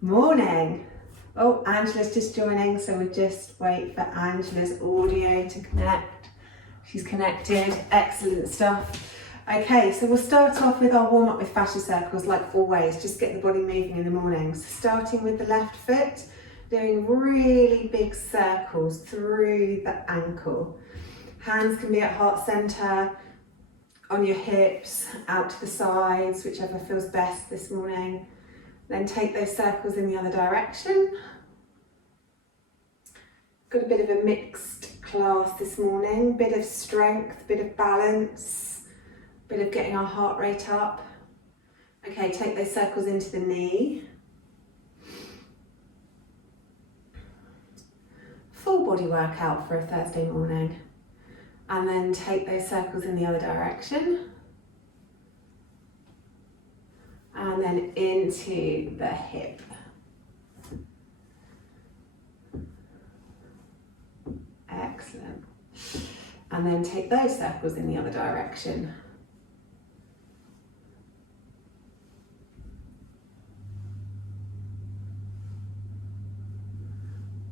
Morning. Oh, Angela's just joining, so we'll just wait for Angela's audio to connect. She's connected, excellent stuff. Okay, so we'll start off with our warm up with fascia circles like always, just get the body moving in the morning. So starting with the left foot, doing really big circles through the ankle. Hands can be at heart center, on your hips, out to the sides, whichever feels best this morning. Then take those circles in the other direction. Got a bit of a mixed class this morning, bit of strength, bit of balance, bit of getting our heart rate up. Okay, take those circles into the knee. Full body workout for a Thursday morning. And then take those circles in the other direction. And then into the hip. Excellent. And then take those circles in the other direction.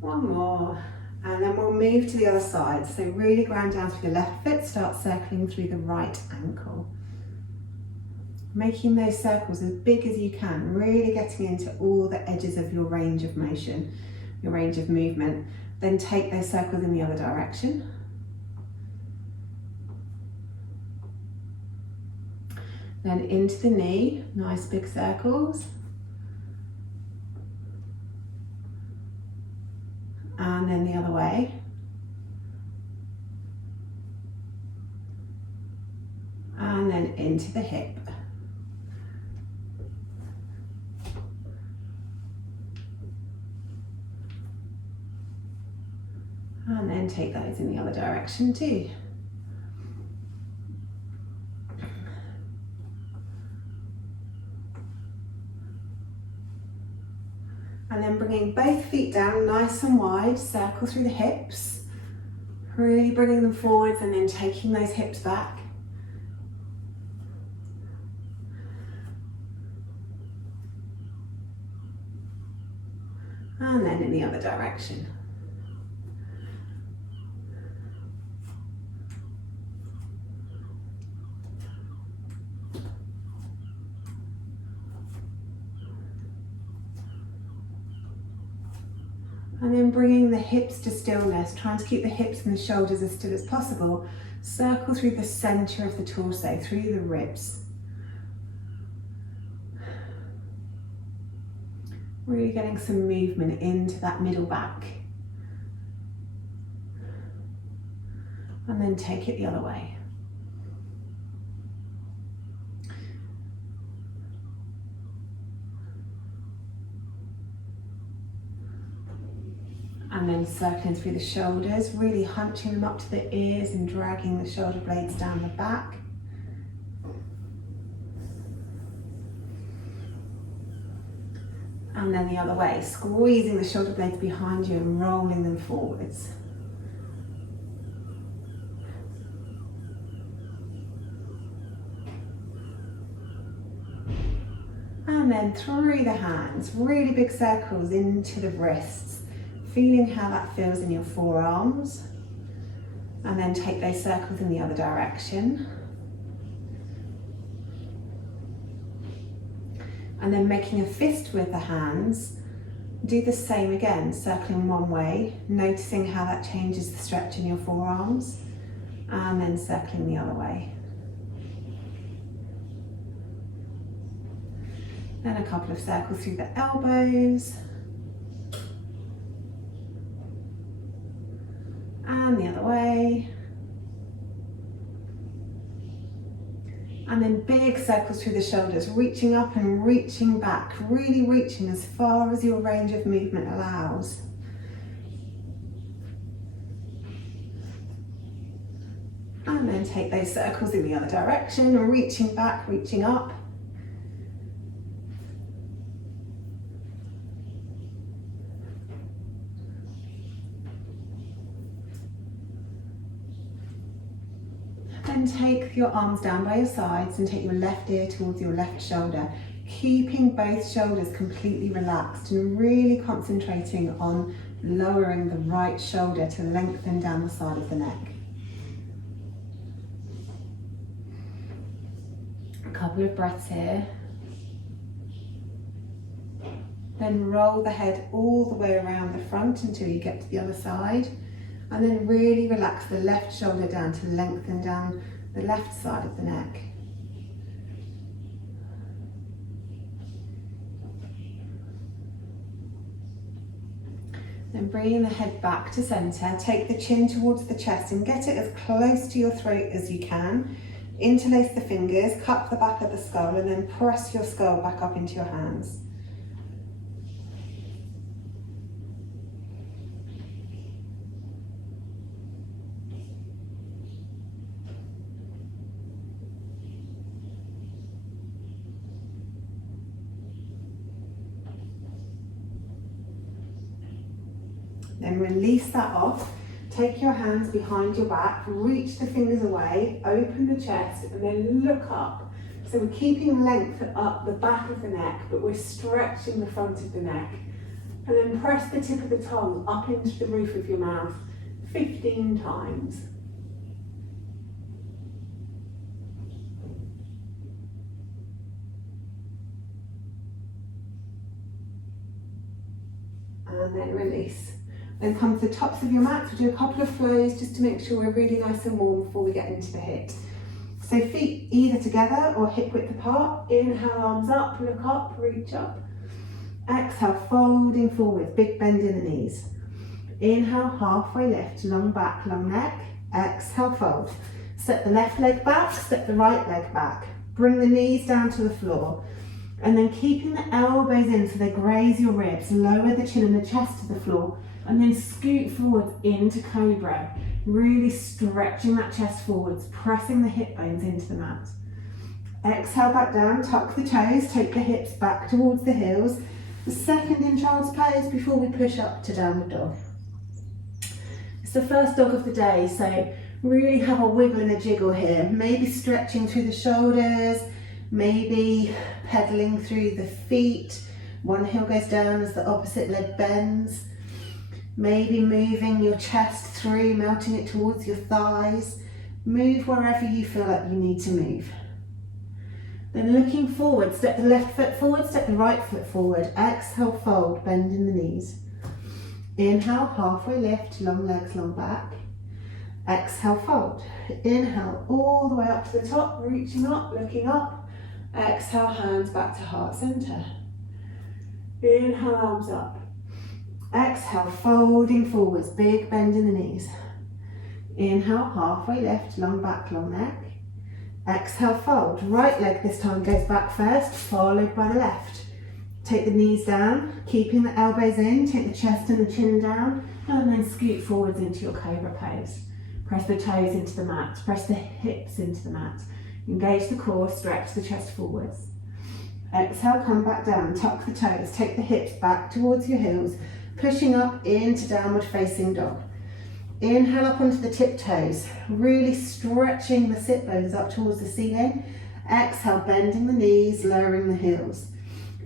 One more. And then we'll move to the other side. So really ground down through the left foot, start circling through the right ankle. Making those circles as big as you can, really getting into all the edges of your range of motion, your range of movement. Then take those circles in the other direction. Then into the knee, nice big circles. And then the other way. And then into the hip. And then take those in the other direction too. And then bringing both feet down nice and wide, circle through the hips, really bringing them forwards and then taking those hips back. And then in the other direction. And then bringing the hips to stillness, trying to keep the hips and the shoulders as still as possible. Circle through the center of the torso, through the ribs. Really getting some movement into that middle back. And then take it the other way. And then circling through the shoulders, really hunching them up to the ears and dragging the shoulder blades down the back. And then the other way, squeezing the shoulder blades behind you and rolling them forwards. And then through the hands, really big circles into the wrists. Feeling how that feels in your forearms. And then take those circles in the other direction. And then making a fist with the hands, do the same again, circling one way, noticing how that changes the stretch in your forearms, and then circling the other way. Then a couple of circles through the elbows. And the other way. And then big circles through the shoulders, reaching up and reaching back, really reaching as far as your range of movement allows. And then take those circles in the other direction, reaching back, reaching up. Then take your arms down by your sides and take your left ear towards your left shoulder. keeping both shoulders completely relaxed and really concentrating on lowering the right shoulder to lengthen down the side of the neck. A couple of breaths here. Then roll the head all the way around the front until you get to the other side. And then really relax the left shoulder down to lengthen down the left side of the neck. Then bringing the head back to center, take the chin towards the chest and get it as close to your throat as you can. Interlace the fingers, cup the back of the skull, and then press your skull back up into your hands. Then release that off. Take your hands behind your back, reach the fingers away, open the chest, and then look up. So we're keeping length up the back of the neck, but we're stretching the front of the neck. And then press the tip of the tongue up into the roof of your mouth 15 times. And then release. Then come to the tops of your mats. We'll do a couple of flows just to make sure we're really nice and warm before we get into the HIIT. So feet either together or hip width apart. Inhale, arms up, look up, reach up. Exhale, folding forward, big bend in the knees. Inhale, halfway lift, long back, long neck. Exhale, fold. Step the left leg back, step the right leg back. Bring the knees down to the floor. And then keeping the elbows in so they graze your ribs, lower the chin and the chest to the floor. And then scoot forwards into cobra, really stretching that chest forwards, pressing the hip bones into the mat. Exhale back down, tuck the toes, take the hips back towards the heels. The second in child's pose before we push up to downward dog. It's the first dog of the day, so really have a wiggle and a jiggle here. Maybe stretching through the shoulders, maybe pedaling through the feet. One heel goes down as the opposite leg bends. Maybe moving your chest through, melting it towards your thighs. Move wherever you feel like you need to move. Then looking forward, step the left foot forward, step the right foot forward. Exhale, fold, bend in the knees. Inhale, halfway lift, long legs, long back. Exhale, fold. Inhale, all the way up to the top, reaching up, looking up. Exhale, hands back to heart center. Inhale, arms up. Exhale, folding forwards, big bend in the knees. Inhale, halfway lift, long back, long neck. Exhale, fold. Right leg this time goes back first, followed by the left. Take the knees down, keeping the elbows in, take the chest and the chin down, and then scoot forwards into your cobra pose. Press the toes into the mat, press the hips into the mat. Engage the core, stretch the chest forwards. Exhale, come back down, tuck the toes, take the hips back towards your heels, pushing up into downward facing dog. Inhale up onto the tiptoes, really stretching the sit bones up towards the ceiling. Exhale, bending the knees, lowering the heels.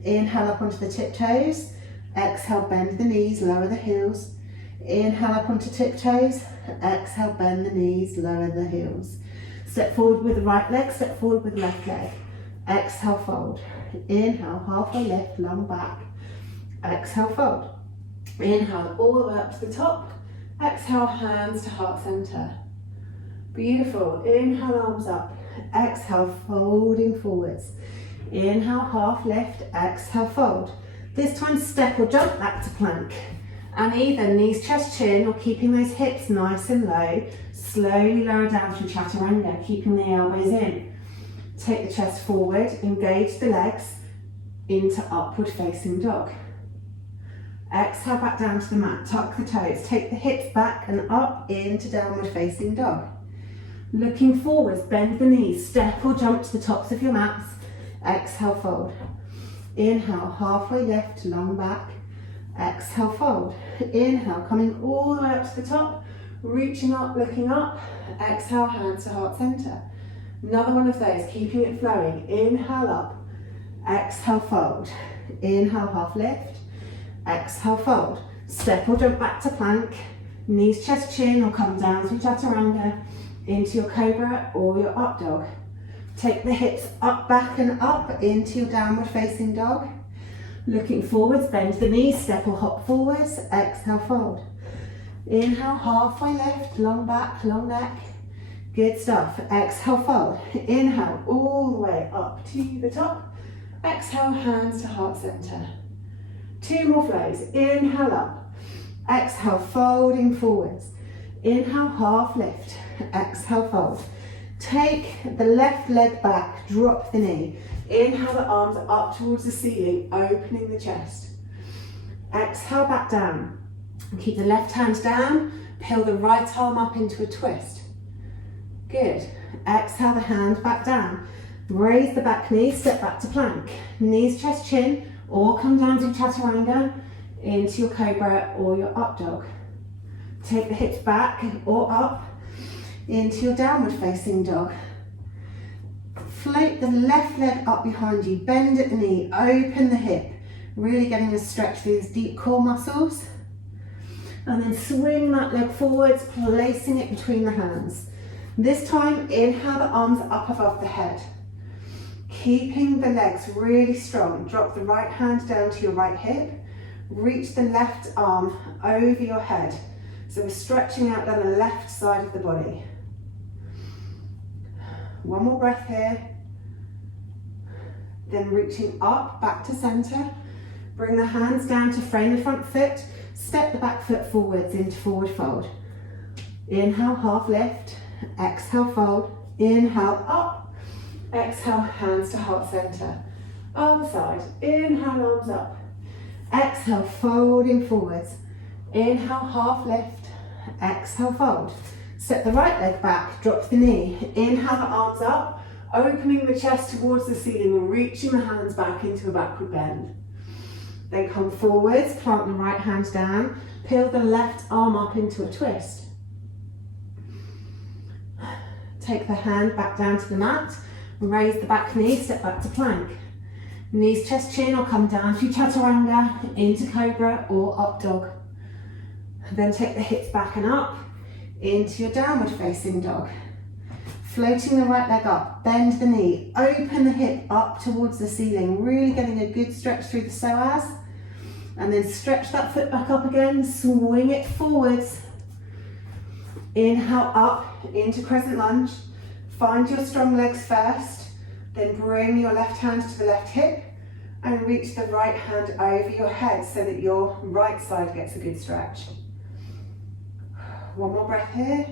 Inhale up onto the tiptoes. Exhale, bend the knees, lower the heels. Inhale up onto tiptoes. Exhale, bend the knees, lower the heels. Step forward with the right leg, step forward with the left leg. Exhale, fold. Inhale, halfway lift, long back. Exhale, fold. Inhale all the way up to the top. Exhale, hands to heart center. Beautiful. Inhale, arms up. Exhale, folding forwards. Inhale, half lift. Exhale, fold. This time step or jump back to plank. And either knees, chest, chin, or keeping those hips nice and low. Slowly lower down through chaturanga, keeping the elbows in. Take the chest forward, engage the legs into upward facing dog. Exhale back down to the mat, tuck the toes, take the hips back and up into downward facing dog. Looking forwards, bend the knees, step or jump to the tops of your mats. Exhale, fold. Inhale, halfway lift, long back. Exhale, fold. Inhale, coming all the way up to the top, reaching up, looking up. Exhale, hands to heart center. Another one of those, keeping it flowing. Inhale up. exhale, fold. Inhale, half lift, exhale, fold. Step or jump back to plank, knees, chest, chin, or come down through chaturanga into your cobra or your up dog. Take the hips up, back and up into your downward facing dog. Looking forwards, bend the knees, step or hop forwards, exhale, fold. Inhale, halfway lift, long back, long neck. Good stuff. Exhale, fold. Inhale, all the way up to the top. Exhale, hands to heart center. 2 more flows. Inhale up. Exhale, folding forwards. Inhale, half lift. Exhale, fold. Take the left leg back, drop the knee. Inhale the arms up towards the ceiling, opening the chest. Exhale, back down. Keep the left hand down, peel the right arm up into a twist. Good. Exhale the hand back down. Raise the back knee, step back to plank. Knees, chest, chin, or come down to chaturanga into your cobra or your up dog. Take the hips back or up into your downward facing dog. Float the left leg up behind you, bend at the knee, open the hip, really getting a stretch through these deep core muscles. And then swing that leg forwards, placing it between the hands. This time, inhale the arms up above the head. Keeping the legs really strong, drop the right hand down to your right hip, reach the left arm over your head. So we're stretching out down the left side of the body. One more breath here. Then reaching up, back to center. Bring the hands down to frame the front foot. Step the back foot forwards into forward fold. Inhale, half lift. Exhale, fold. Inhale, up. Exhale, hands to heart center. Other side. Inhale, arms up. Exhale, folding forwards. Inhale, half lift. Exhale, fold. Step the right leg back, drop the knee. Inhale the arms up, opening the chest towards the ceiling, reaching the hands back into a backward bend. Then come forwards, plant the right hand down, peel the left arm up into a twist. Take the hand back down to the mat, raise the back knee, step back to plank. Knees, chest, chin, or come down through chaturanga into cobra or up dog. Then take the hips back and up into your downward facing dog. Floating the right leg up, bend the knee, open the hip up towards the ceiling, really getting a good stretch through the psoas. And then stretch that foot back up again, swing it forwards. Inhale up into crescent lunge. Find your strong legs first, then bring your left hand to the left hip and reach the right hand over your head so that your right side gets a good stretch. One more breath here.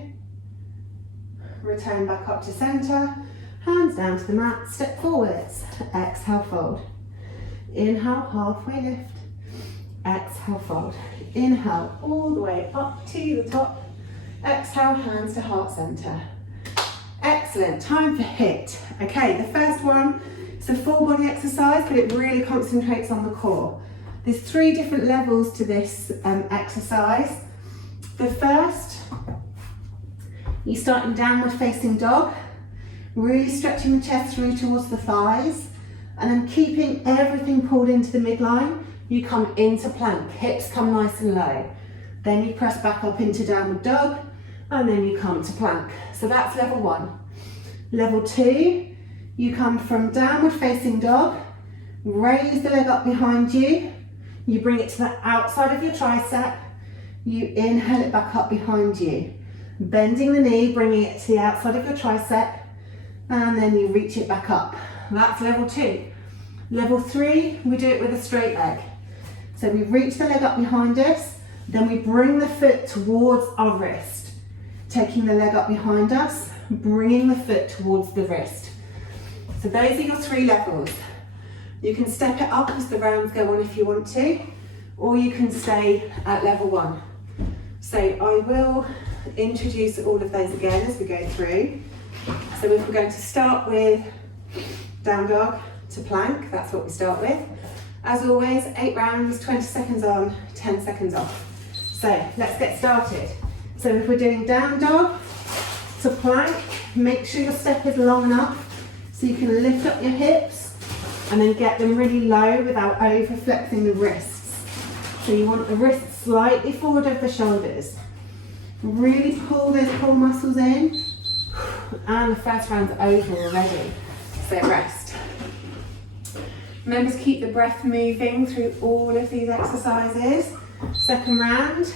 Return back up to center. Hands down to the mat, step forwards. Exhale, fold. Inhale, halfway lift. Exhale, fold. Inhale, all the way up to the top. Exhale, hands to heart center. Excellent, time for HIIT. Okay, the first one, it's a full body exercise, but it really concentrates on the core. There's 3 different levels to this exercise. The first, you start in downward facing dog, really stretching the chest through towards the thighs, and then keeping everything pulled into the midline, you come into plank, hips come nice and low. Then you press back up into downward dog, and then you come to plank. So that's level 1. Level 2, you come from downward facing dog, raise the leg up behind you, you bring it to the outside of your tricep, you inhale it back up behind you. Bending the knee, bringing it to the outside of your tricep, and then you reach it back up. That's level 2. Level 3, we do it with a straight leg. So we reach the leg up behind us, then we bring the foot towards our wrist. Taking the leg up behind us, bringing the foot towards the wrist. So those are your 3 levels. You can step it up as the rounds go on if you want to, or you can stay at level 1. So I will introduce all of those again as we go through. So if we're going to start with down dog to plank, that's what we start with. As always, 8 rounds, 20 seconds on, 10 seconds off. So let's get started. So if we're doing down dog to plank, make sure your step is long enough so you can lift up your hips, and then get them really low without over flexing the wrists. So you want the wrists slightly forward of the shoulders. Really pull those core muscles in, and the first round's over already, so rest. Remember to keep the breath moving through all of these exercises. Second round.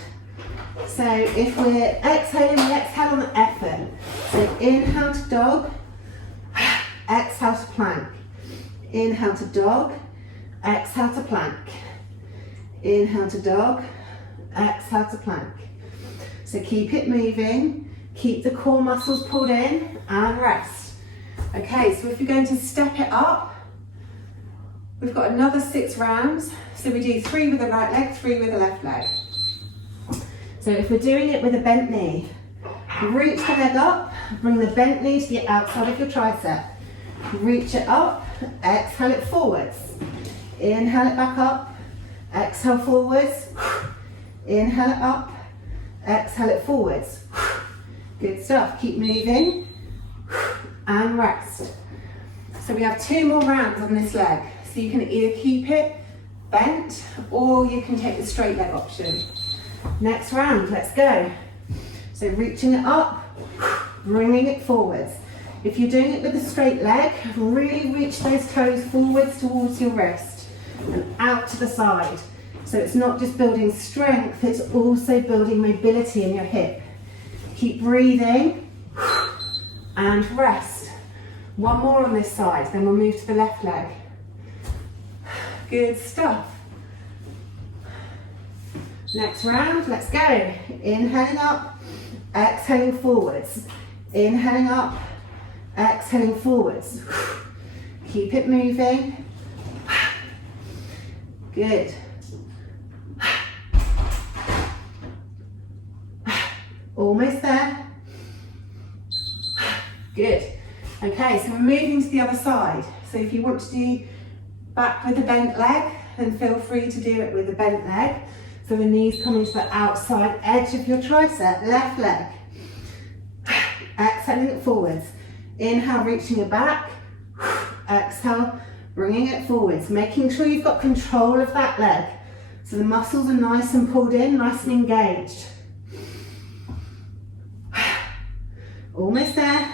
So if we're exhaling, we exhale on the effort. So inhale to dog, exhale to plank. Inhale to dog, exhale to plank. Inhale to dog, exhale to plank. So keep it moving, keep the core muscles pulled in, and rest. Okay, so if you're going to step it up, we've got another 6 rounds. So we do 3 with the right leg, 3 with the left leg. So if we're doing it with a bent knee, reach the leg up, bring the bent knee to the outside of your tricep. Reach it up, exhale it forwards. Inhale it back up, exhale forwards. Inhale it up, exhale it forwards. Good stuff, keep moving and rest. So we have 2 more rounds on this leg. So you can either keep it bent or you can take the straight leg option. Next round, let's go. So reaching it up, bringing it forwards. If you're doing it with a straight leg, really reach those toes forwards towards your wrist and out to the side. So it's not just building strength, it's also building mobility in your hip. Keep breathing and rest. 1 more on this side, then we'll move to the left leg. Good stuff. Next round, let's go. Inhaling up, exhaling forwards. Inhaling up, exhaling forwards. Keep it moving. Good. Almost there. Good. Okay, so we're moving to the other side. So if you want to do back with the bent leg, then feel free to do it with the bent leg. So the knees coming to the outside edge of your tricep, left leg. Exhaling it forwards. Inhale, reaching it back. Exhale, bringing it forwards. Making sure you've got control of that leg. So the muscles are nice and pulled in, nice and engaged. Almost there.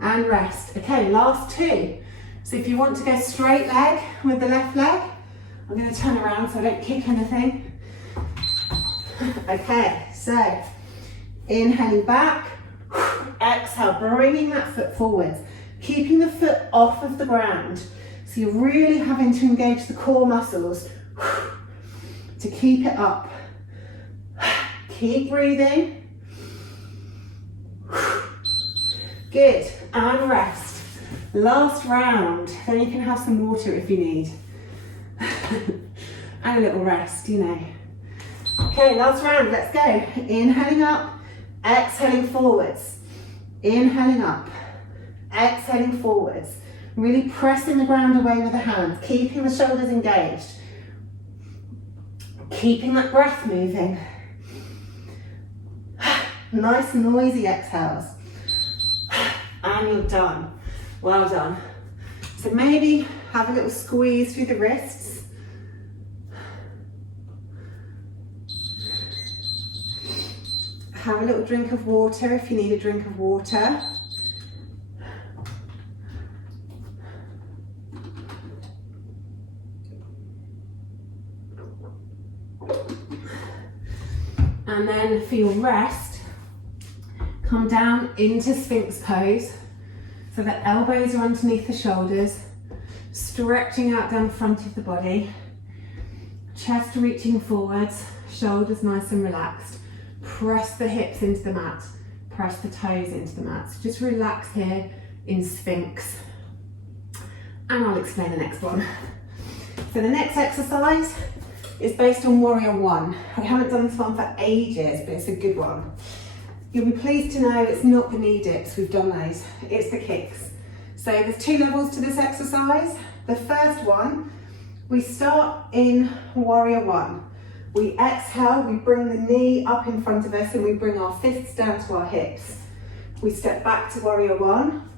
And rest. Okay, last 2. So if you want to go straight leg with the left leg, I'm going to turn around so I don't kick anything. Okay, so inhaling back, exhale, bringing that foot forwards, keeping the foot off of the ground. So you're really having to engage the core muscles to keep it up. Keep breathing. Good, and rest. Last round, then you can have some water if you need. And a little rest, you know. Okay, last round, let's go. Inhaling up, exhaling forwards. Inhaling up, exhaling forwards. Really pressing the ground away with the hands, keeping the shoulders engaged. Keeping that breath moving. Nice noisy exhales. And you're done. Well done. So maybe have a little squeeze through the wrists. Have a little drink of water if you need a drink of water. And then for your rest, come down into Sphinx pose. So the elbows are underneath the shoulders, stretching out down the front of the body, chest reaching forwards, shoulders nice and relaxed. Press the hips into the mat, press the toes into the mat. So just relax here in Sphinx. And I'll explain the next one. So the next exercise is based on Warrior 1. I haven't done this one for ages, but it's a good one. You'll be pleased to know it's not the knee dips, we've done those, it's the kicks. So there's 2 levels to this exercise. The first one, we start in Warrior 1. We exhale, we bring the knee up in front of us and we bring our fists down to our hips. We step back to Warrior 1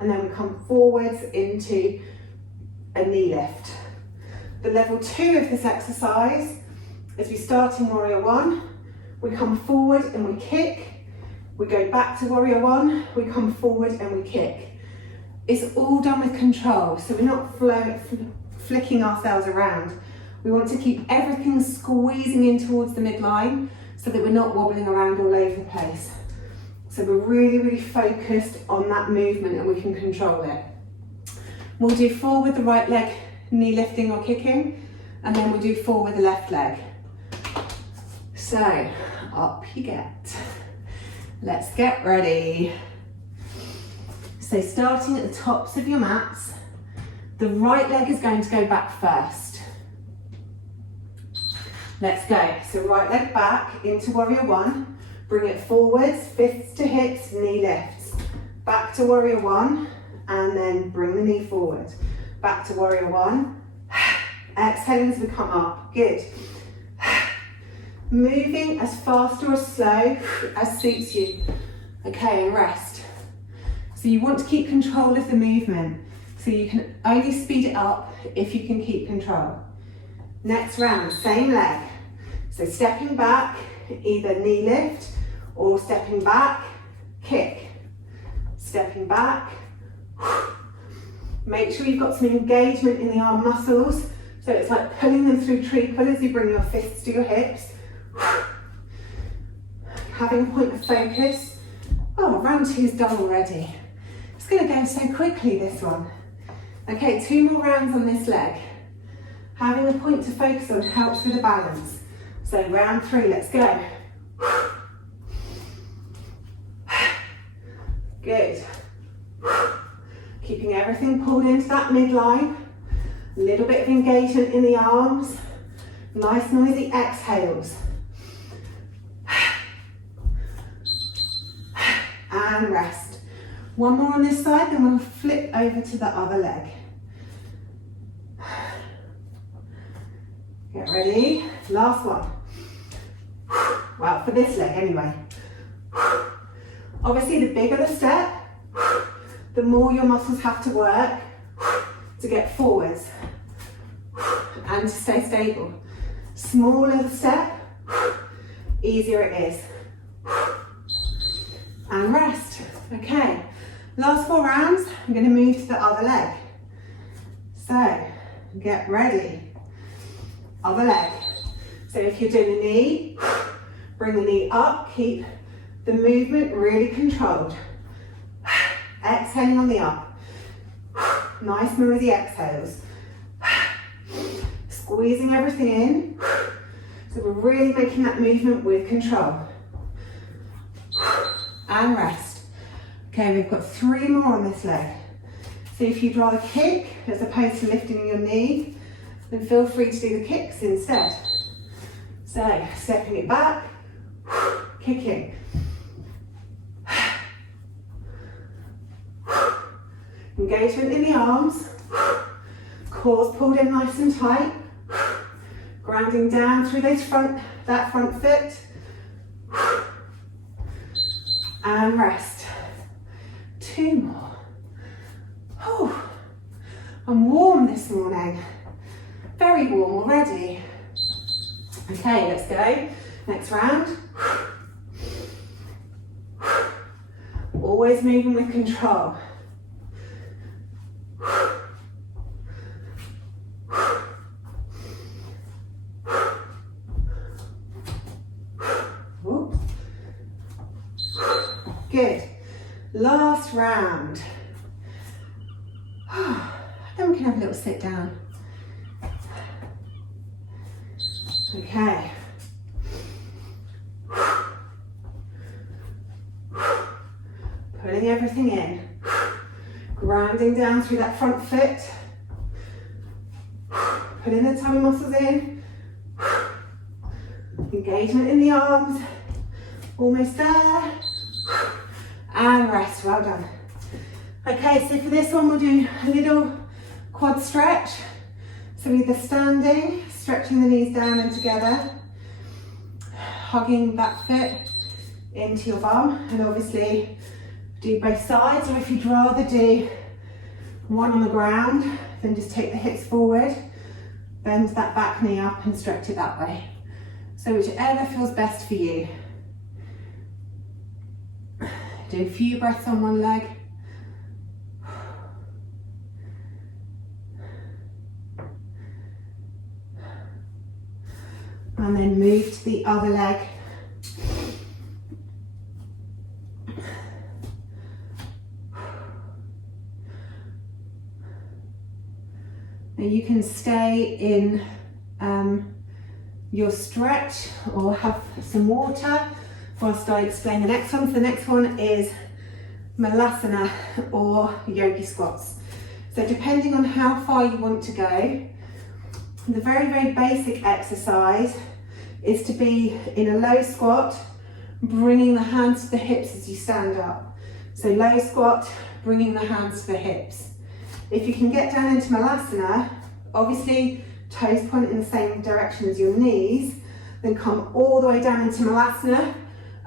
and then we come forwards into a knee lift. The level 2 of this exercise is we start in warrior 1, we come forward and we kick, we go back to warrior 1, we come forward and we kick. It's all done with control, so we're not flicking ourselves around. We want to keep everything squeezing in towards the midline so that we're not wobbling around all over the place. So we're really, really focused on that movement and we can control it. We'll do 4 with the right leg, knee lifting or kicking, and then we'll do 4 with the left leg. So, up you get. Let's get ready. So starting at the tops of your mats, the right leg is going to go back first. Let's go. So right leg back into warrior 1, bring it forwards, fists to hips, knee lifts. Back to warrior 1, and then bring the knee forward. Back to warrior 1. Exhaling as we come up. Good. Moving as fast or as slow as suits you. Okay, and rest. So you want to keep control of the movement. So you can only speed it up if you can keep control. Next round, same leg. So stepping back, either knee lift or stepping back, kick. Stepping back. Make sure you've got some engagement in the arm muscles. So it's like pulling them through tree pull as you bring your fists to your hips. Having a point of focus. Oh, round 2's done already. It's going to go so quickly, this one. Okay, 2 more rounds on this leg. Having a point to focus on helps with the balance. So round 3, let's go. Good. Keeping everything pulled into that midline. A little bit of engagement in the arms. Nice noisy exhales. And rest. 1 more on this side, then we'll flip over to the other leg. Get ready. Last one. Well, for this leg anyway. Obviously, the bigger the step, the more your muscles have to work to get forwards and to stay stable. Smaller the step, easier it is. And rest. Okay, last 4 rounds, I'm going to move to the other leg. So, get ready. Other leg. So if you're doing a knee, bring the knee up, keep the movement really controlled. Exhaling on the up. Nice noisy exhales. Squeezing everything in. So we're really making that movement with control. And rest. Okay, we've got 3 more on this leg. So if you'd rather kick as opposed to lifting your knee, then feel free to do the kicks instead. So, stepping it back, kicking. Engagement in the arms, cores pulled in nice and tight, grounding down through that front foot, and rest. 2 more. Whew. I'm warm this morning, very warm already. Okay, let's go. Next round. Always moving with control. Oops. Good. Last round. Then we can have a little sit down. Okay. Pulling everything in. Grounding down through that front foot. Putting the tummy muscles in. Engagement in the arms. Almost there. And rest. Well done. Okay, so for this one we'll do a little quad stretch. So either standing, stretching the knees down and together, hugging that foot into your bum, and obviously do both sides, or if you'd rather do One on the ground, then just take the hips forward, bend that back knee up and stretch it that way. So whichever feels best for you. Do a few breaths on one leg. And then move to the other leg. Now you can stay in your stretch or have some water whilst I explain the next one. So the next one is Malasana or Yogi squats. So depending on how far you want to go, the very, very basic exercise is to be in a low squat, bringing the hands to the hips as you stand up. So low squat, bringing the hands to the hips. If you can get down into Malasana, obviously toes point in the same direction as your knees, then come all the way down into Malasana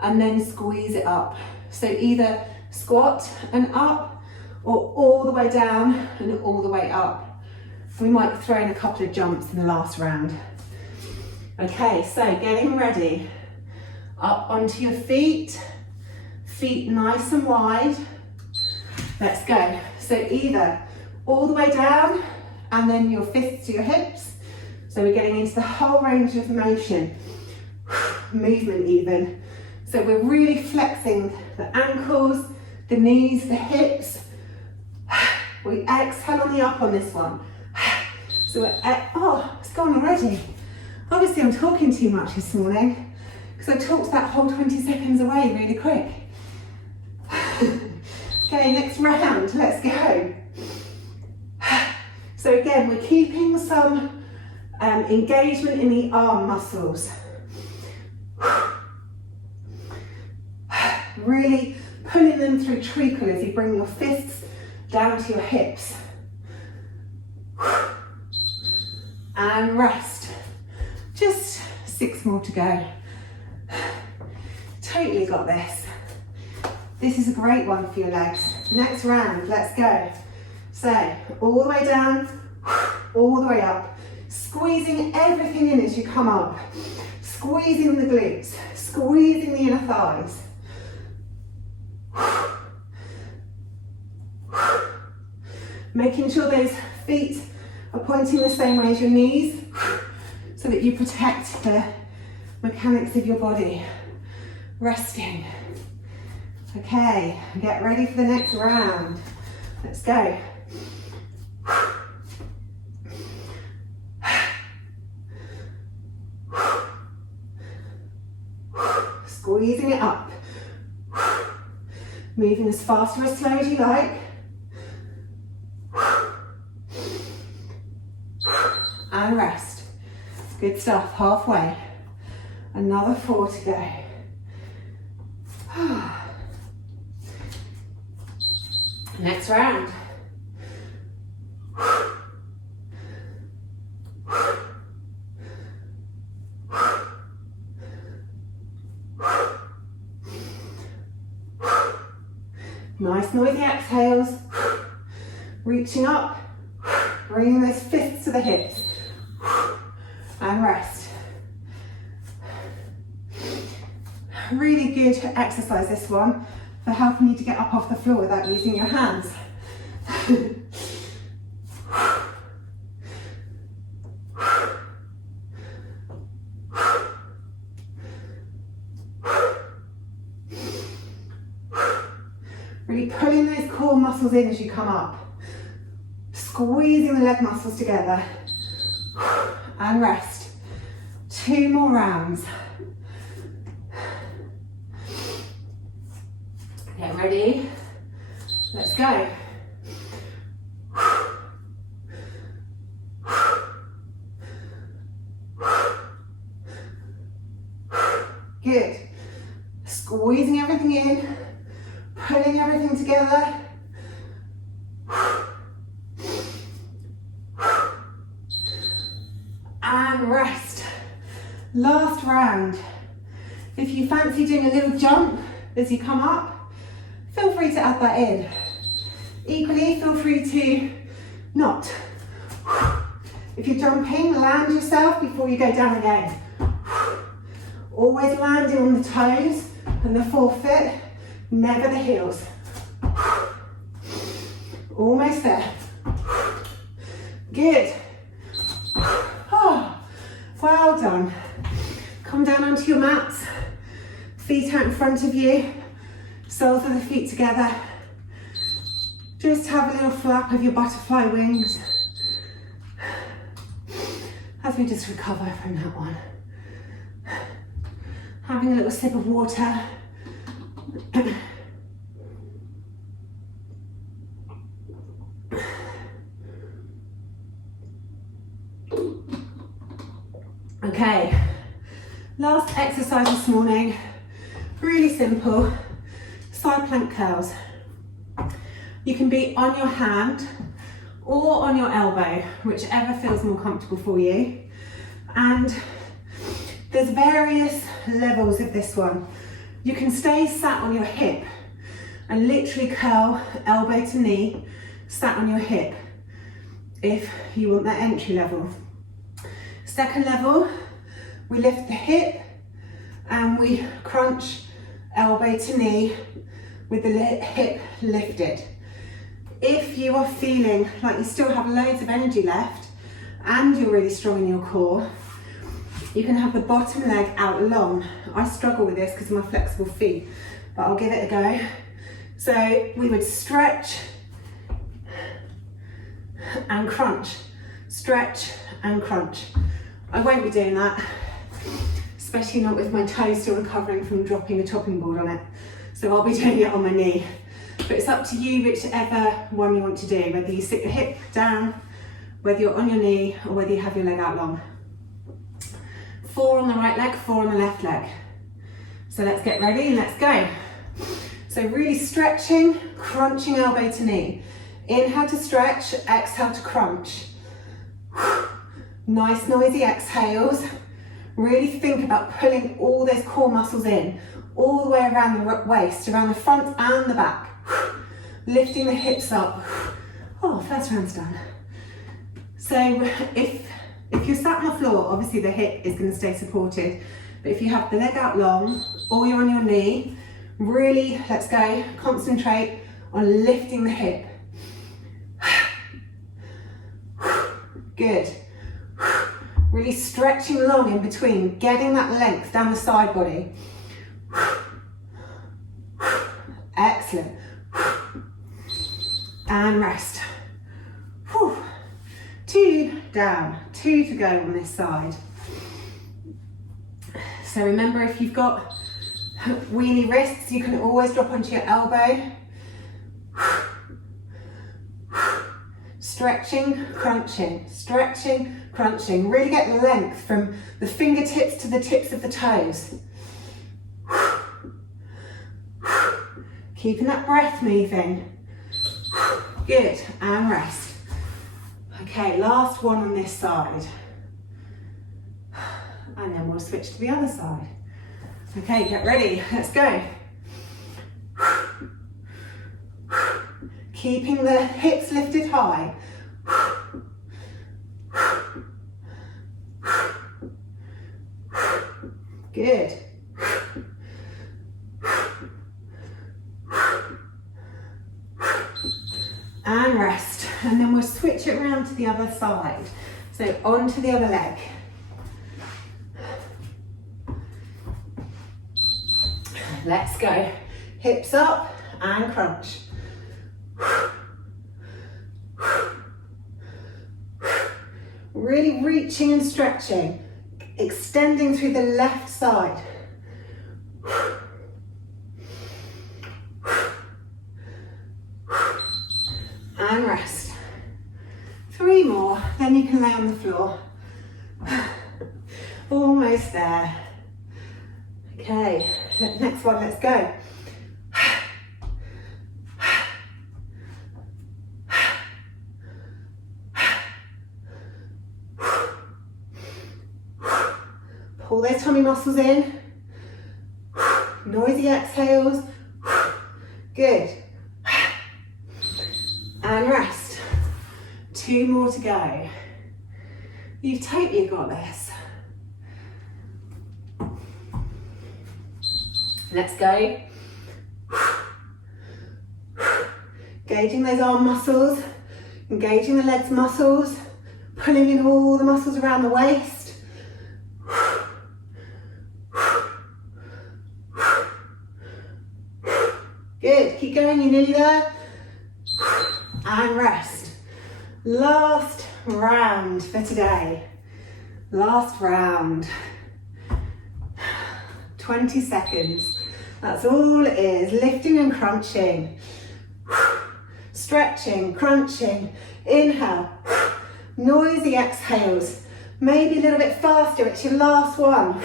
and then squeeze it up. So either squat and up or all the way down and all the way up. We might throw in a couple of jumps in the last round. Okay, so getting ready. Up onto your feet, feet nice and wide. Let's go. So either all the way down and then your fists to your hips. So we're getting into the whole range of motion, movement even. So we're really flexing the ankles, the knees, the hips. We exhale on the up on this one. So we're, oh, it's gone already. Obviously I'm talking too much this morning because I talked that whole 20 seconds away really quick. Okay, next round, let's go. So again, we're keeping some engagement in the arm muscles. Really pulling them through treacle as you bring your fists down to your hips. And rest. Just 6 more to go. Totally got this. This is a great one for your legs. Next round, let's go. So, all the way down, all the way up. Squeezing everything in as you come up. Squeezing the glutes, squeezing the inner thighs. Making sure those feet are pointing the same way as your knees so that you protect the mechanics of your body. Resting. Okay, get ready for the next round. Let's go. Squeezing it up. Moving as fast or as slow as you like. And rest. Good stuff, halfway. Another 4 to go. Next round. Nice noisy exhales. Reaching up, bringing those fists to the hips. And rest. Really good exercise, this one, for helping you to get up off the floor without using your hands. Really pulling those core muscles in as you come up. Squeezing the leg muscles together. And rest. 2 more rounds. Get ready. Let's go. Good. Squeezing everything in, pulling everything together. And rest. Last round. If you fancy doing a little jump as you come up, feel free to add that in. Equally, feel free to not. If you're jumping, land yourself before you go down again. Always landing on the toes and the forefoot, never the heels. Almost there. Good. Oh, well done. Come down onto your mats, feet out in front of you, soles of the feet together. Just have a little flap of your butterfly wings as we just recover from that one. Having a little sip of water. Okay, last exercise this morning, really simple, side plank curls. You can be on your hand or on your elbow, whichever feels more comfortable for you. And there's various levels of this one. You can stay sat on your hip and literally curl elbow to knee, sat on your hip, if you want that entry level. Second level, we lift the hip and we crunch elbow to knee with the hip lifted. If you are feeling like you still have loads of energy left and you're really strong in your core, you can have the bottom leg out long. I struggle with this because of my flexible feet, but I'll give it a go. So we would stretch and crunch, stretch and crunch. I won't be doing that, especially not with my toes still recovering from dropping a chopping board on it. So I'll be doing it on my knee. But it's up to you whichever one you want to do, whether you sit your hip down, whether you're on your knee, or whether you have your leg out long. 4 on the right leg, 4 on the left leg. So let's get ready and let's go. So really stretching, crunching elbow to knee. Inhale to stretch, exhale to crunch. Nice noisy exhales. Really think about pulling all those core muscles in, all the way around the waist, around the front and the back. Lifting the hips up. Oh, first round's done. So if you're sat on the floor, obviously the hip is going to stay supported. But if you have the leg out long or you're on your knee, really, let's go, concentrate on lifting the hip. Good. Really stretching long in between, getting that length down the side body. Excellent. And rest. 2 down, 2 to go on this side. So remember, if you've got weenie wrists, you can always drop onto your elbow. Stretching, crunching, stretching, crunching. Really get the length from the fingertips to the tips of the toes. Keeping that breath moving. Good, and rest. Okay, last one on this side. And then we'll switch to the other side. Okay, get ready, let's go. Keeping the hips lifted high. Good. And rest. And then we'll switch it around to the other side. So onto the other leg. Let's go. Hips up and crunch. Really reaching and stretching, extending through the left side. And rest. 3 more, then you can lay on the floor. Almost there. Okay, next one, let's go. Pull those tummy muscles in. Noisy exhales. Good. 2 more to go. You've totally got this. Let's go. Engaging those arm muscles, engaging the legs muscles, pulling in all the muscles around the waist. Good, keep going, you're nearly there. And rest. Last round for today. Last round. 20 seconds. That's all it is. Lifting and crunching. Stretching, crunching. Inhale. Noisy exhales. Maybe a little bit faster. It's your last one.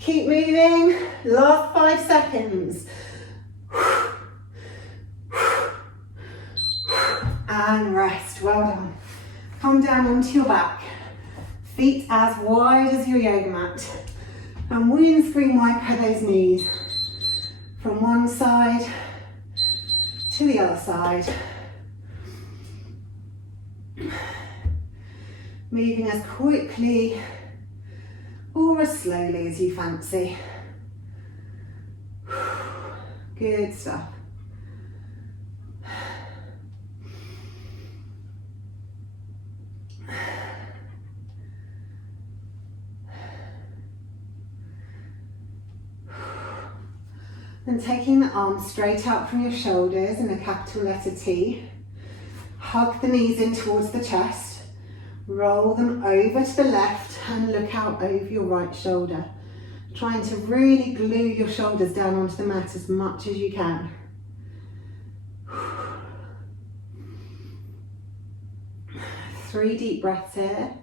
Keep moving. Last 5 seconds. And rest. Well done. Come down onto your back. Feet as wide as your yoga mat. And windscreen wiper those knees from one side to the other side. Moving as quickly or as slowly as you fancy. Good stuff. And taking the arms straight out from your shoulders in a capital letter T. Hug the knees in towards the chest. Roll them over to the left and look out over your right shoulder. Trying to really glue your shoulders down onto the mat as much as you can. 3 deep breaths here.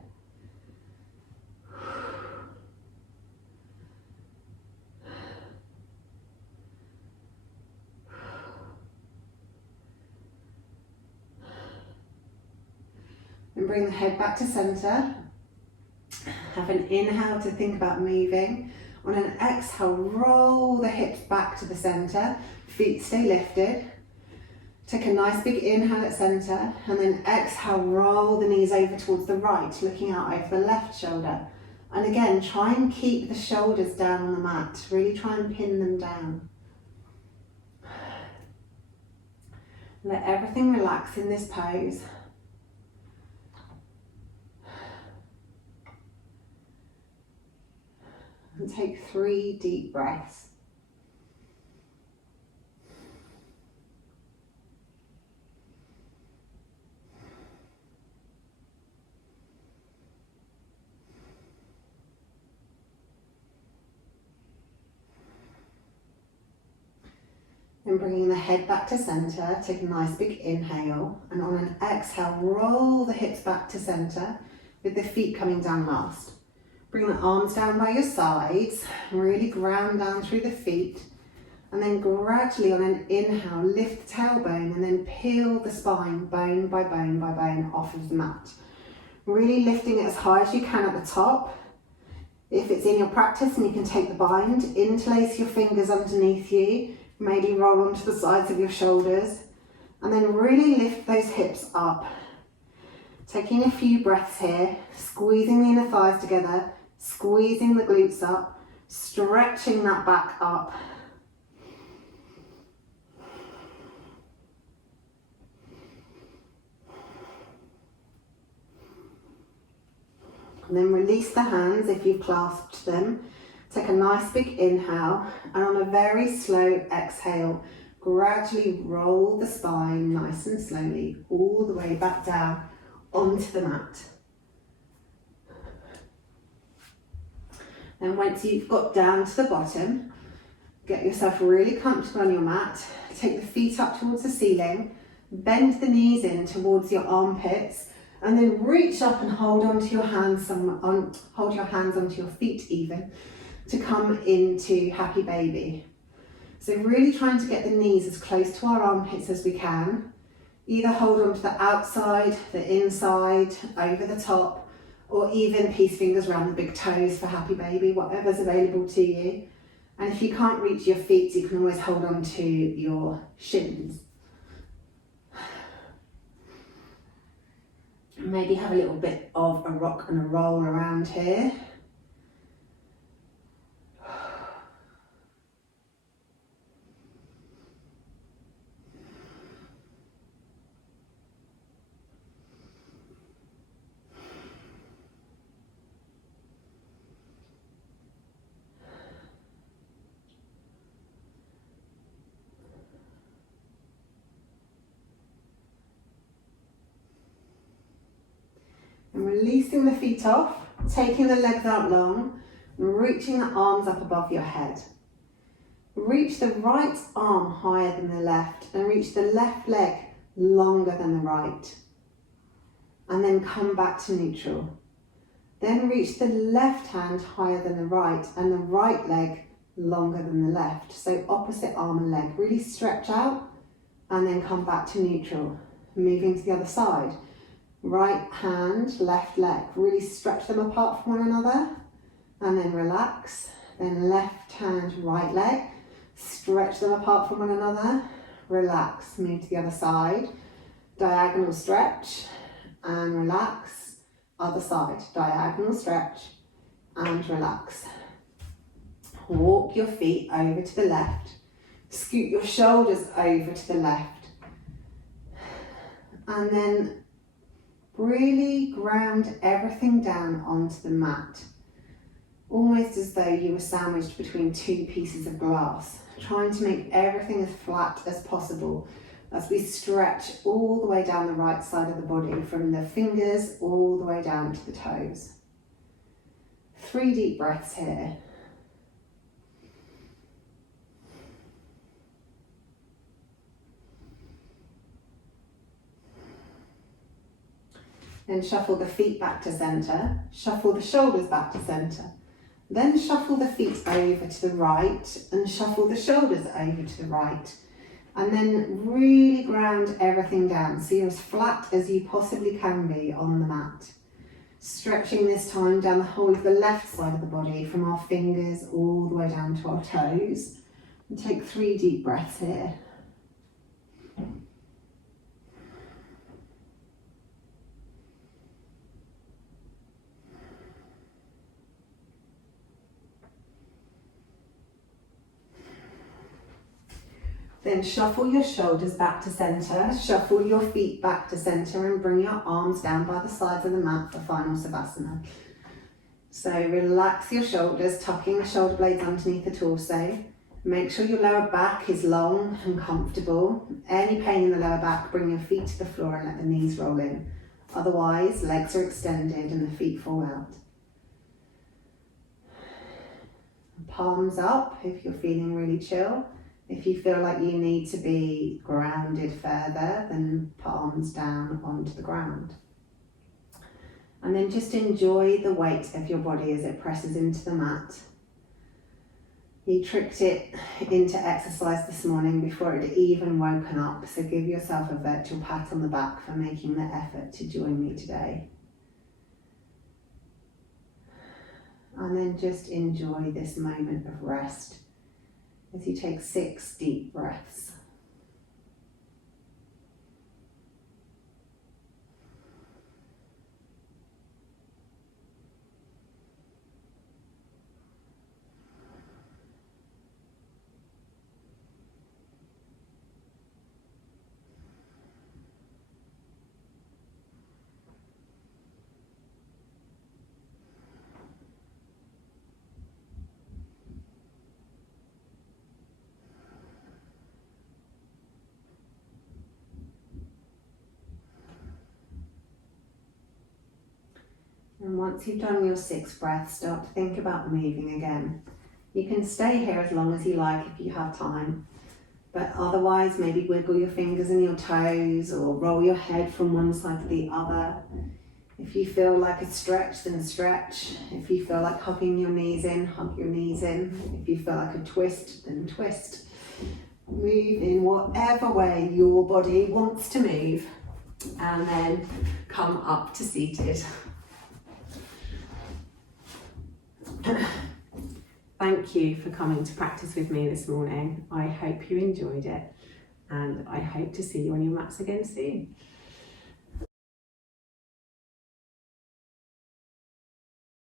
And bring the head back to center. Have an inhale to think about moving. On an exhale, roll the hips back to the center. Feet stay lifted. Take a nice big inhale at center, and then exhale, roll the knees over towards the right, looking out over the left shoulder. And again, try and keep the shoulders down on the mat. Really try and pin them down. Let everything relax in this pose. And take 3 deep breaths. And bringing the head back to center, take a nice big inhale, and on an exhale, roll the hips back to center with the feet coming down last. Bring the arms down by your sides, really ground down through the feet, and then gradually on an inhale, lift the tailbone and then peel the spine bone by bone by bone off of the mat. Really lifting it as high as you can at the top. If it's in your practice and you can take the bind, interlace your fingers underneath you, maybe roll onto the sides of your shoulders, and then really lift those hips up. Taking a few breaths here, squeezing the inner thighs together, squeezing the glutes up, stretching that back up. And then release the hands if you've clasped them. Take a nice big inhale, and on a very slow exhale, gradually roll the spine nice and slowly all the way back down onto the mat. Then once you've got down to the bottom, get yourself really comfortable on your mat. Take the feet up towards the ceiling, bend the knees in towards your armpits, and then reach up and hold onto your hands, hold your hands onto your feet even, to come into happy baby. So really trying to get the knees as close to our armpits as we can. Either hold on to the outside, the inside, over the top, or even peace fingers around the big toes for happy baby, whatever's available to you. And if you can't reach your feet, you can always hold on to your shins. Maybe have a little bit of a rock and a roll around here. And releasing the feet off, taking the legs out long, and reaching the arms up above your head. Reach the right arm higher than the left, and reach the left leg longer than the right. And then come back to neutral. Then reach the left hand higher than the right, and the right leg longer than the left. So opposite arm and leg. Really stretch out, and then come back to neutral. Moving to the other side. Right hand, left leg, really stretch them apart from one another and then relax. Then left hand, right leg, stretch them apart from one another, relax. Move to the other side, diagonal stretch and relax. Other side, diagonal stretch and relax. Walk your feet over to the left, scoot your shoulders over to the left, and then really ground everything down onto the mat, almost as though you were sandwiched between two pieces of glass, trying to make everything as flat as possible as we stretch all the way down the right side of the body, from the fingers all the way down to the toes. 3 deep breaths here. Then shuffle the feet back to centre, shuffle the shoulders back to centre. Then shuffle the feet over to the right and shuffle the shoulders over to the right. And then really ground everything down so you're as flat as you possibly can be on the mat. Stretching this time down the whole of the left side of the body, from our fingers all the way down to our toes. And take 3 deep breaths here. Then shuffle your shoulders back to centre, shuffle your feet back to centre and bring your arms down by the sides of the mat for final Savasana. So relax your shoulders, tucking the shoulder blades underneath the torso. Make sure your lower back is long and comfortable. Any pain in the lower back, bring your feet to the floor and let the knees roll in. Otherwise, legs are extended and the feet fall out. Palms up if you're feeling really chill. If you feel like you need to be grounded further, then palms down onto the ground. And then just enjoy the weight of your body as it presses into the mat. You tricked it into exercise this morning before it had even woken up, so give yourself a virtual pat on the back for making the effort to join me today. And then just enjoy this moment of rest as you take 6 deep breaths. And once you've done your 6 breaths, start to think about moving again. You can stay here as long as you like if you have time, but otherwise maybe wiggle your fingers and your toes or roll your head from one side to the other. If you feel like a stretch, then stretch. If you feel like hugging your knees in, hug your knees in. If you feel like a twist, then twist. Move in whatever way your body wants to move, and then come up to seated. Thank you for coming to practice with me this morning. I hope you enjoyed it, and I hope to see you on your mats again soon.